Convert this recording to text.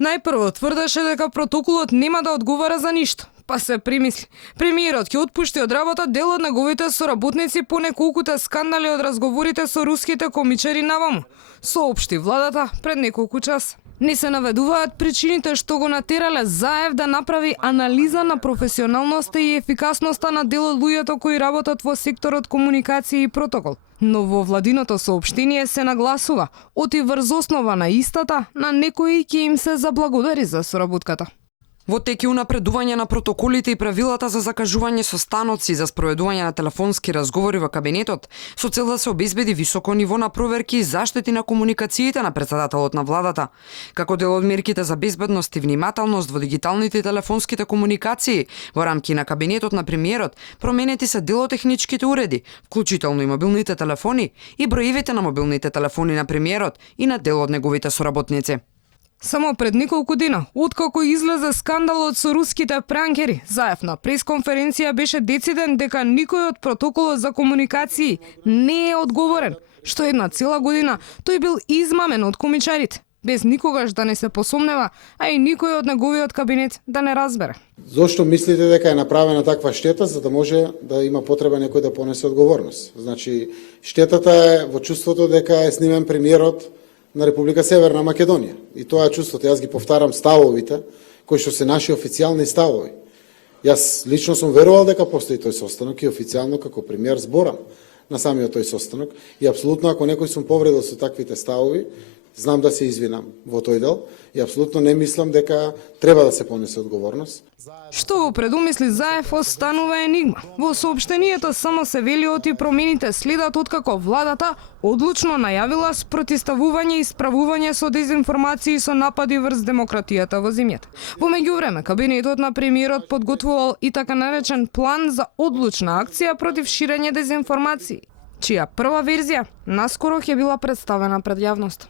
Најпрво тврдеше дека протоколот нема да одговара за ништо. Па се примисли. Премиерот ќе отпушти од работа дел од неговите соработници по неколкуте скандали од разговорите со руските комичари наваму, соопшти владата пред неколку часа. Не се наведуваат причините што го натерале Заев да направи анализа на професионалноста и ефикасноста на дел од луѓето кои работат во секторот комуникација и протокол. Но во владиното соопштение се нагласува, оти врз основа на истата, на некои ќе им се заблагодари за соработката. Во тек е унапредување на протоколите и правилата за закажување состаноци за спроведување на телефонски разговори во кабинетот, со цел да се обезбеди високо ниво на проверки и заштити на комуникациите на претседателот на владата. Како дел од мерките за безбедност и внимателност во дигиталните и телефонските комуникации во рамки на кабинетот на премиерот, променети се дел од техничките уреди, вклучително и мобилните телефони и броевите на мобилните телефони на премиерот и на дел од неговите соработници. Само пред неколку дена, откако излезе скандалот со руските пранкери, Заев на пресконференција беше дециден дека никој од протоколот за комуникации не е одговорен, што една цела година тој бил измамен од комичарите, без никогаш да не се посомнева, а и никој од неговиот кабинет да не разбере. Зошто мислите дека е направена таква штета, за да може да има потреба некој да понесе одговорност? Значи, штетата е во чувството дека е снимен премиерот на Република Северна Македонија. И тоа е чувството. Јас ги повтарам ставовите, кои што се наши официјални ставови. Јас лично сум верувал дека постои тој состанок и официјално како премиер зборам на самиот тој состанок. И апсолутно, ако некој сум повредил со таквите ставови, знам да се извинам во тој дел и апсолутно не мислам дека треба да се понесе одговорност. Што го предумисли Заев останува енигма. Во соопштението само се вели оти промените следат откако владата одлучно најавила спротивставување и справување со дезинформации и со напади врз демократијата во земјата. Во меѓувреме, кабинетот на премиерот подготвувал и така наречен план за одлучна акција против ширење дезинформации, чија прва верзија наскоро ќе била представена пред јавноста.